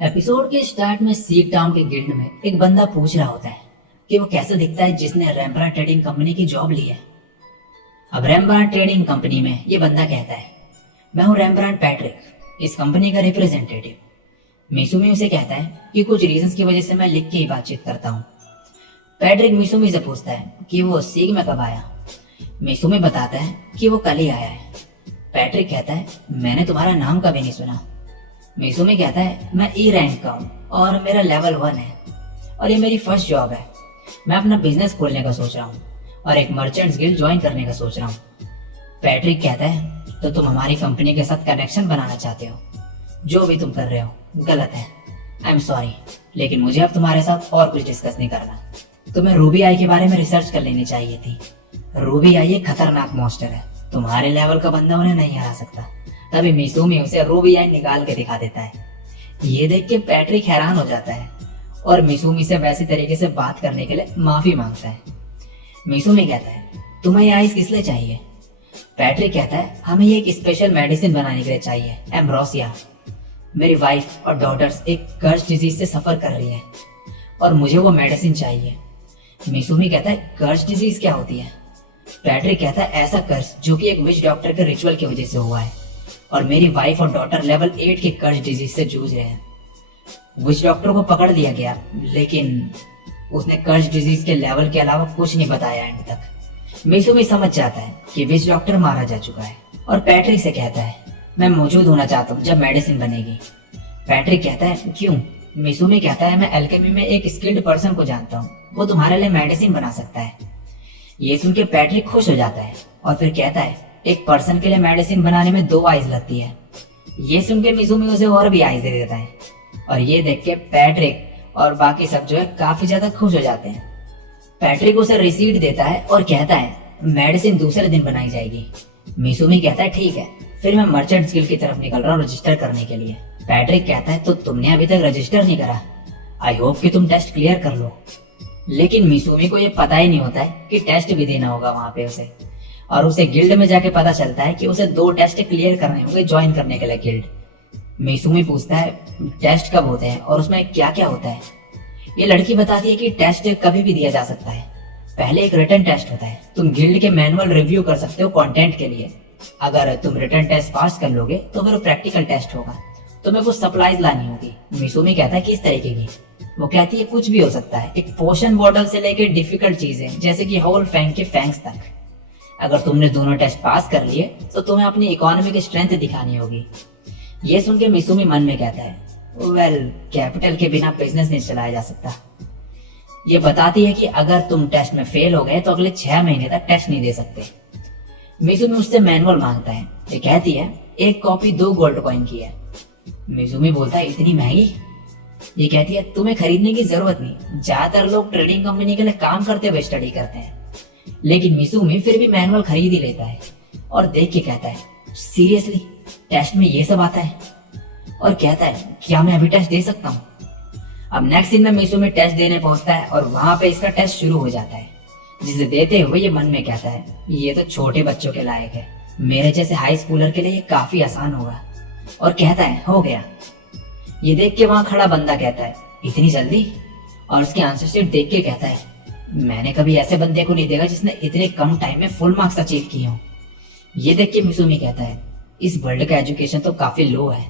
Episode के start में seek town के गिल्ड में एक बंदा पूछ रहा होता है कि वो कैसे दिखता है जिसने रैम्ब्रांड ट्रेडिंग कंपनी की जॉब ली है। अब रैम्ब्रांड ट्रेडिंग कंपनी में ये बंदा कहता है, मैं हूँ रैम्ब्रांड पैट्रिक, इस कंपनी का रिप्रेजेंटेटिव। मिसुमी उसे कहता है कि कुछ रीजंस की वजह से मैं लिख के ही बातचीत करता हूँ। पैट्रिक मिसुमी से पूछता है कि वो सीग में कब आया। मिसुमी बताता है कि वो कल ही आया है। पैट्रिक कहता है, मैंने तुम्हारा नाम कभी नहीं सुना। मिसुमी कहता है, मैं ई रैंक का हूँ और मेरा लेवल 1 है और ये मेरी फर्स्ट जॉब है। मैं अपना बिजनेस खोलने का सोच रहा हूँ और एक मर्चेंट्स गिल्ड ज्वाइन करने का सोच रहा हूँ। पैट्रिक कहता है, तो तुम हमारी कंपनी के साथ कनेक्शन बनाना चाहते हो। जो भी तुम कर रहे हो गलत है। आई एम सॉरी, लेकिन मुझे अब तुम्हारे साथ और कुछ डिस्कस नहीं करना। तुम्हें रूबी आई के बारे में रिसर्च कर लेनी चाहिए थी। रूबी आई एक खतरनाक मॉन्स्टर है, तुम्हारे लेवल का बंदा उन्हें नहीं हरा सकता। तभी मिसुमी उसे रूबी आई निकाल के दिखा देता है। ये देख के पैट्रिक हैरान हो जाता है और मिसुमी से वैसे तरीके से बात करने के लिए माफी मांगता है। मिसुमी कहता है, तुम्हें ये आइस किस लिए चाहिए? पैट्रिक कहता है, हमें ये एक स्पेशल मेडिसिन बनाने के लिए चाहिए, एम्ब्रोसिया। मेरी वाइफ और डॉटर्स एक कर्ज डिजीज से सफर कर रही है और मुझे वो मेडिसिन चाहिए। मिसुमी कहता है, कर्ज डिजीज क्या होती है? पैट्रिक कहता है, ऐसा कर्ज जो कि एक विच डॉक्टर के रिचुअल की वजह से हुआ है और मेरी वाइफ और डॉटर लेवल 8 के कर्ज डिजीज से जूझ रहे हैं। विच डॉक्टर को पकड़ लिया गया, लेकिन उसने कर्ज डिजीज के लेवल के अलावा कुछ नहीं बताया एंड तक। मिसुमी समझ जाता है कि विच डॉक्टर मारा जा चुका है और पैट्रिक से कहता है, मैं मौजूद होना चाहता हूँ जब मेडिसिन बनेगी। पैट्रिक कहता है, क्यों? मिसुमी कहता है, मैं एल्केमी में एक स्किल्ड पर्सन को जानता हूँ, वो तुम्हारे लिए मेडिसिन बना सकता है। ये सुन के पैट्रिक खुश हो जाता है और फिर कहता है, एक पर्सन के लिए मेडिसिन बनाने में 2 आइज लगती है। ये सुन के मिसुमी उसे और भी आइज दे देता है और ये देख के पैट्रिक और बाकी सब जो है काफी ज्यादा खुश हो जाते हैं। पैट्रिक उसे रिसीट देता है और कहता है, मेडिसिन दूसरे दिन बनाई जाएगी। मिसुमी कहता है, ठीक है, फिर मैं मर्चेंट्स गिल्ड की तरफ निकल रहा हूँ रजिस्टर करने के लिए। पैट्रिक कहता है, तो तुमने अभी तक रजिस्टर नहीं करा? आई होप कि तुम टेस्ट क्लियर कर लो। लेकिन मिसुमी को ये पता ही नहीं होता है कि टेस्ट भी देना होगा वहां पे उसे, और उसे गिल्ड में जाके पता चलता है कि उसे 2 टेस्ट क्लियर करने होंगे ज्वाइन करने के लिए गिल्ड। मिसुमी पूछता है, टेस्ट कब होते हैं और उसमें क्या क्या होता है? ये लड़की बताती है कि टेस्ट कभी भी दिया जा सकता है। पहले एक रिटन टेस्ट होता है, तुम गिल्ड के मैनुअल रिव्यू कर सकते हो कंटेंट के लिए। अगर तुम रिटन टेस्ट पास कर लोगे तो फिर प्रैक्टिकल टेस्ट होगा, तुम्हें कुछ सप्लाईज लानी होगी। मिसुमी कहता है, किस तरीके की? वो कहती है, कुछ भी हो सकता है, एक पोशन बॉटल से लेकर डिफिकल्ट चीजें जैसे कि होल फैंग के फैंग्स तक। अगर तुमने दोनों टेस्ट पास कर लिए तो तुम्हें अपनी इकोनॉमिक स्ट्रेंथ दिखानी होगी। ये सुन के मिसुमी मन में कहता है, वेल, कैपिटल के बिना बिजनेस नहीं चलाया जा सकता। ये बताती है कि अगर तुम टेस्ट में फेल हो गए तो अगले 6 महीने तक टेस्ट नहीं दे सकते। मिसुमी उससे मैनुअल मांगता है। ये कहती है, एक कॉपी 2 गोल्ड कॉइन की है। मिसुमी बोलता है, इतनी महंगी? ये कहती है, तुम्हें खरीदने की जरूरत नहीं, ज्यादातर लोग ट्रेडिंग कंपनी के लिए काम करते हुए स्टडी करते हैं। लेकिन मिसुमी फिर भी मैनुअल खरीद ही लेता है और देख के कहता है, सीरियसली टेस्ट में ये सब आता है? और कहता है, क्या मैं अभी टेस्ट दे सकता हूँ? अब नेक्स्ट दिन में मिसुमी टेस्ट देने पहुंचता है और वहां पे इसका टेस्ट शुरू हो जाता है, जिसे देते हुए ये मन में कहता है, ये तो छोटे बच्चों के लायक है, मेरे जैसे हाई स्कूलर के लिए ये काफी आसान होगा। और कहता है, हो गया। ये देख के वहां खड़ा बंदा कहता है, इतनी जल्दी? और उसके आंसर शीट देख के कहता है, मैंने कभी ऐसे बंदे को नहीं देखा जिसने इतने कम टाइम में फुल मार्क्स अचीव किए हों। ये देख के मिसुमी कहता है, इस वर्ल्ड का एजुकेशन तो काफी लो है।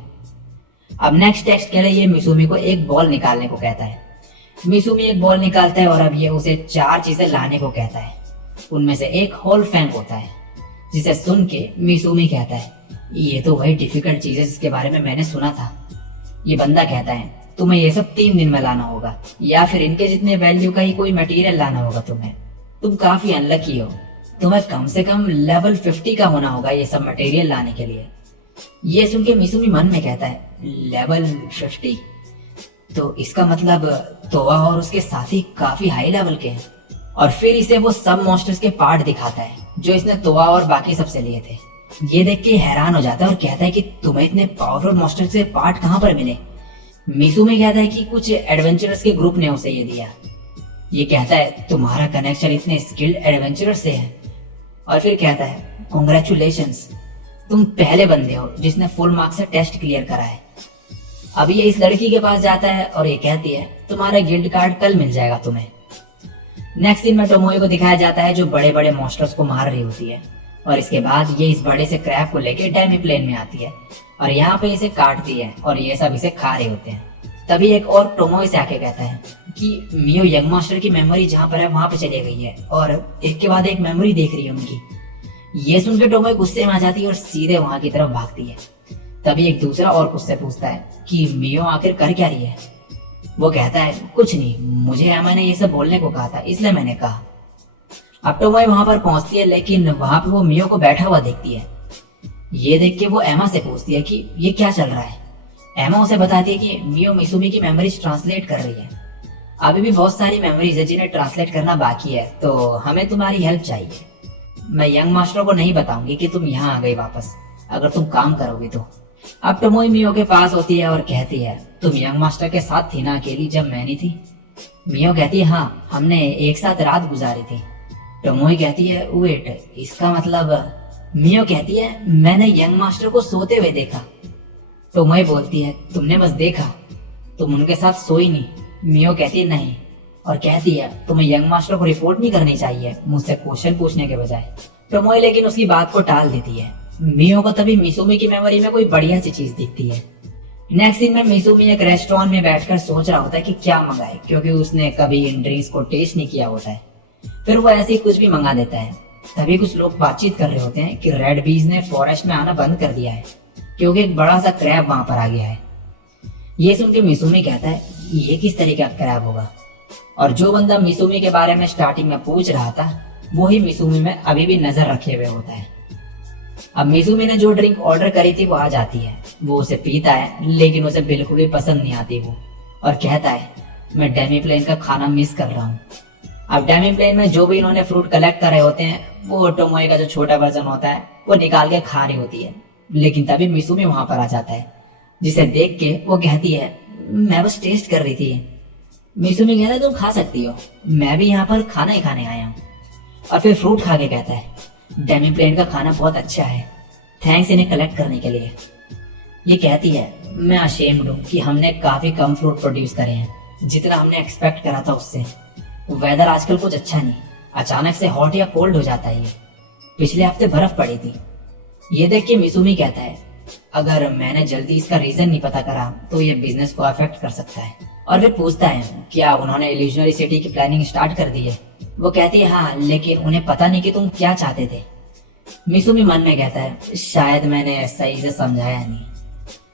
अब नेक्स्ट टेस्ट के लिए ये मिसुमी को एक बॉल निकालने को कहता है। मिसुमी एक बॉल निकालता है और अब ये उसे 4 चीजें लाने को कहता है। उनमें से एक होल फैंग होता है, जिसे सुन के मिसुमी कहता है, ये तो वही डिफिकल्ट चीज है जिसके बारे में मैंने सुना था। ये बंदा कहता है, तुम्हें ये सब 3 दिन में लाना होगा या फिर इनके जितने वैल्यू का ही कोई मटेरियल लाना होगा तुम्हें। तुम काफी अनलकी हो, तुम्हें कम से कम लेवल 50 का होना होगा ये सब मटेरियल लाने के लिए। ये सुन के मिसुमी मन में कहता है, लेवल 50? तो इसका मतलब तोवा और उसके साथी काफी हाई लेवल के हैं। और फिर इसे वो सब मॉन्स्टर्स के पार्ट दिखाता है जो इसने तोवा और बाकी सबसे लिए थे। ये देख के हैरान हो जाता है और कहता है कि तुम्हें इतने पावरफुल मॉन्स्टर से पार्ट कहाँ पर मिले? मिसुमी कहता है कि कुछ एडवेंचरर्स के ग्रुप ने उसे ये दिया। ये कहता है, तुम्हारा कनेक्शन इतने स्किल्ड एडवेंचरर से है। और फिर कहता है, कांग्रेचुलेशंस, तुम पहले बंदे हो जिसने फुल मार्क्स से टेस्ट क्लियर करा है। अब ये इस लड़की के पास जाता है और ये कहती है तुम्हारा गिल्ड कार्ड कल मिल जाएगा तुम्हें। नेक्स्ट सीन में टोमोए को दिखाया जाता है जो बड़े बड़े मॉन्स्टर्स को मार रही होती है और इसके बाद ये इस बड़े से क्रैब को लेके डेमी प्लेन में आती है और यहाँ पे इसे काटती है और ये सब इसे खा रहे होते हैं। तभी एक और टोमोए से आके कहता है कि मियो यंग मास्टर की मेमोरी जहाँ पर है वहां पे चली गई है और एक के बाद एक मेमोरी देख रही है उनकी। ये सुन के टोमोए गुस्से में आ जाती है और सीधे वहां की तरफ भागती है। तभी एक दूसरा और उससे पूछता है कि मियो आखिर कर क्या रही है। वो कहता है कुछ नहीं, मुझे एमा ने ये सब बोलने को कहा था इसलिए मैंने कहा। अब टोमोए वहां पर पहुंचती है लेकिन वहां पे वो मियो को बैठा हुआ देखती है। ये देख के वो एमा से पूछती है कि ये क्या चल रहा है। एमा उसे बताती है कि मियो मिसुमी की मेमोरीज ट्रांसलेट कर रही है। अभी भी बहुत सारी मेमोरीज है जिन्हें ट्रांसलेट करना बाकी है, तो हमें तुम्हारी हेल्प चाहिए। मैं यंग मास्टर को नहीं बताऊंगी कि तुम यहाँ आ गई वापस, अगर तुम काम करोगे तो। अब टोमोए मियो के पास होती है और कहती है तुम यंग मास्टर के साथ थी ना अकेली जब मैं नहीं थी। मियो कहती है हाँ, हमने एक साथ रात गुजारी थी। टोमोए कहती है वेट, इसका मतलब। मियो कहती है मैंने यंग मास्टर को सोते हुए देखा। टोमोए बोलती है तुमने बस देखा, तुम उनके साथ सोई नहीं। मियो कहती है नहीं और कहती है तुम्हें यंग मास्टर को रिपोर्ट नहीं करनी चाहिए मुझसे क्वेश्चन पूछने के बजाय। टोमोए लेकिन उसकी बात को टाल देती है। मियो को तभी मिसुमी की मेमोरी में कोई बढ़िया सी चीज दिखती है। नेक्स्ट सीन में मिसुमी एक रेस्टोरेंट में बैठकर सोच रहा होता है कि क्या मंगाए, क्योंकि उसने कभी इन ड्रिंक्स को टेस्ट नहीं किया होता है। फिर वो ऐसे ही कुछ भी मंगा देता है। तभी कुछ लोग बातचीत कर रहे होते हैं कि रेड बीज ने फॉरेस्ट में आना बंद कर दिया है क्योंकि एक बड़ा सा क्रैब वहां पर आ गया है। ये सुन के मिसुमी कहता है ये किस तरीके का क्रैब होगा, और जो बंदा मिसुमी के बारे में स्टार्टिंग में पूछ रहा था वो ही मिसुमी में अभी भी नजर रखे हुए होता है। अब मिसुमी ने जो ड्रिंक ऑर्डर करी थी वो आ जाती है। वो उसे पीता है लेकिन उसे बिल्कुल भी पसंद नहीं आती वो, और कहता है मैं डेमी प्लेन का खाना मिस कर रहा हूँ। अब डेमी प्लेन में जो भी इन्होंने फ्रूट कलेक्ट करे होते हैं वो टोमोए का जो छोटा वर्जन होता है वो निकाल के खा रही होती है। लेकिन तभी मिसुमी वहां पर आ जाता है, जिसे देख के वो कहती है मैं बस टेस्ट कर रही थी। मिसुमी कहता है तुम खा सकती हो, मैं भी यहाँ पर खाना ही खाने आया हूँ। और फिर फ्रूट खा के कहता है डेमी प्लेन का खाना बहुत अच्छा है, थैंक्स इन्हें कलेक्ट करने के लिए। ये कहती है मैं अशेम्ड हूँ कि हमने काफी कम फ्रूट प्रोड्यूस करे हैं जितना हमने एक्सपेक्ट करा था उससे। वेदर आजकल कुछ अच्छा नहीं, अचानक से हॉट या कोल्ड हो जाता है। ये पिछले हफ्ते बर्फ पड़ी थी। ये देख के मिसुमी कहता है अगर मैंने जल्दी इसका रीजन नहीं पता करा तो ये बिजनेस को अफेक्ट कर सकता है। और फिर पूछता है क्या उन्होंने इल्यूजनरी सिटी की प्लानिंग स्टार्ट कर दी है। वो कहती है हाँ, लेकिन उन्हें पता नहीं कि तुम क्या चाहते थे। मिसुमी मन में कहता है शायद मैंने सही से समझाया नहीं।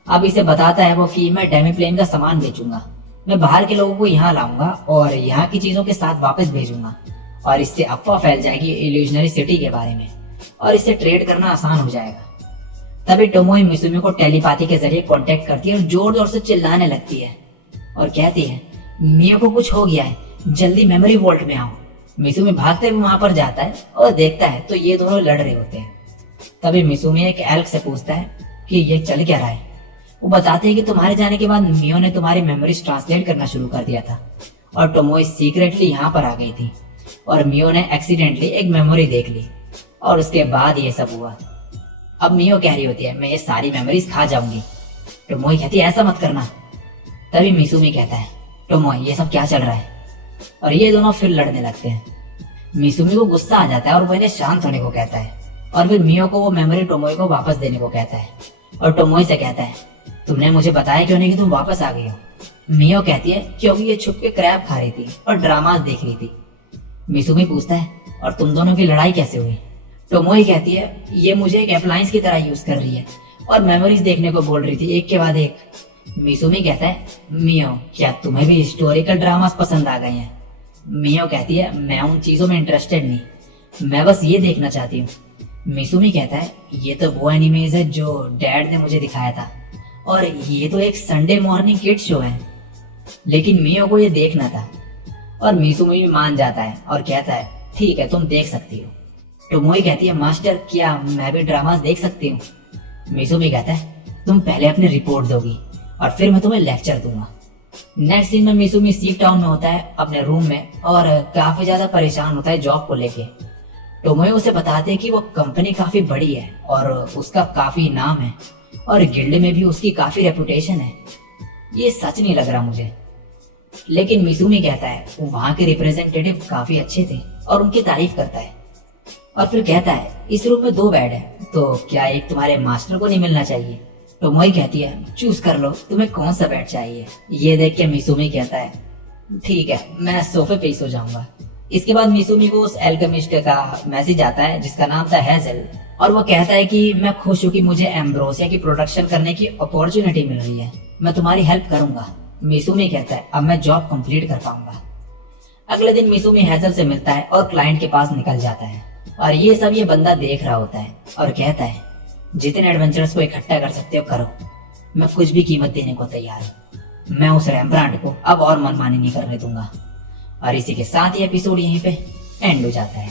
अब इसे बताता है वो कि मैं डेमी प्लेन का सामान बेचूंगा, मैं बाहर के लोगों को यहाँ लाऊंगा और यहाँ की चीजों के साथ वापस भेजूंगा, और इससे अफवाह फैल जाएगी इल्यूजनरी सिटी के बारे में और इससे ट्रेड करना आसान हो जाएगा। तभी टोमोए मिसुमी को टेलीपैथी के जरिए कांटेक्ट करती है और जोर जोर से चिल्लाने लगती है और कहती है मियो को कुछ हो गया है, जल्दी मेमोरी वॉल्ट में आओ। मिसुमी भागते हुए वहां पर जाता है और देखता है तो ये दोनों लड़ रहे होते हैं। तभी मिसुमी एक एल्क से पूछता है कि ये चल क्या रहा है। वो बताते हैं कि तुम्हारे जाने के बाद मियो ने तुम्हारी मेमोरीज ट्रांसलेट करना शुरू कर दिया था और टोमोए सीक्रेटली यहाँ पर आ गई थी और मियो ने एक्सीडेंटली एक मेमोरी देख ली और उसके बाद ये सब हुआ। अब मियो कह रही होती है मैं ये सारी मेमोरीज खा जाऊंगी। टोमोए कहती है ऐसा मत करना। तभी मिसुमी कहता है टोमोए ये सब क्या चल रहा है, और ये दोनों फिर लड़ने लगते हैं। मिसुमी को गुस्सा आ जाता है और वो इन्हें शांत होने को कहता है और फिर मियो को वो मेमोरी टोमोए को वापस देने को कहता है और टोमोए से कहता है तुमने मुझे बताया क्यों नहीं कि तुम वापस आ गई हो। मियो कहती है क्योंकि ये छुप के क्रैब खा रही थी और ड्रामास देख रही थी। मिसुमी पूछता है और तुम दोनों की लड़ाई कैसे हुई। टोमोए कहती है ये मुझे एक अप्लायंस की तरह यूज कर रही है और मेमोरीज देखने को बोल रही थी एक के बाद एक। मिसुमी कहता है मियो क्या तुम्हें भी हिस्टोरिकल ड्रामास पसंद आ गए हैं। मियो कहती है मैं उन चीजों में इंटरेस्टेड नहीं, मैं बस ये देखना चाहती हूँ। मिसुमी कहता है ये तो वो एनिमेज है जो डैड ने मुझे दिखाया था और ये तो एक संडे मॉर्निंग किड शो है, लेकिन मियो को ये देखना था। और मिसुमी भी मान जाता है और कहता है ठीक है तुम देख सकती हो। टोमोए कहती है मास्टर क्या मैं भी ड्रामास देख सकती हूँ। मिसुमी कहता है तुम पहले अपनी रिपोर्ट दोगी और फिर मैं तुम्हें लेक्चर दूंगा। नेक्स्ट सीन में मिसुमी सीप टाउन में होता है अपने रूम में और काफी ज्यादा परेशान होता है जॉब को लेके। टोमोए उसे बताते हैं कि वो कंपनी काफी बड़ी है और उसका काफी नाम है और गिल्ड में भी उसकी काफी रेपुटेशन है। ये सच नहीं लग रहा मुझे। लेकिन मिसुमी कहता है वहां के रिप्रेजेंटेटिव काफी अच्छे थे और उनकी तारीफ करता है। और फिर कहता है इस रूम में 2 बेड है, तो क्या एक तुम्हारे मास्टर को नहीं मिलना चाहिए? टोमोई कहती है चूज कर लो, तुम्हें कौन सा बेड चाहिए। ये देख के मिसुमी कहता है ठीक है, मैं सोफे पे ही सो जाऊंगा। इसके बाद मिसुमी को उस एल्केमिस्ट का मैसेज आता है जिसका नाम था हेजल, और वो कहता है कि मैं खुश हूँ कि मुझे एम्ब्रोसिया की प्रोडक्शन करने की अपॉर्चुनिटी मिल रही है, मैं तुम्हारी हेल्प करूंगा। मिसुमी कहता है अब मैं जॉब कंप्लीट कर पाऊंगा। अगले दिन मिसुमी हेजल से मिलता है और क्लाइंट के पास निकल जाता है, और ये सब ये बंदा देख रहा होता है और कहता है जितने एडवेंचर्स को इकट्ठा कर सकते हो करो, मैं कुछ भी कीमत देने को तैयार हूँ। मैं उस रैम्ब्रांड को अब और मनमानी नहीं करने दूंगा। और इसी के साथ ही एपिसोड यहीं पे एंड हो जाता है।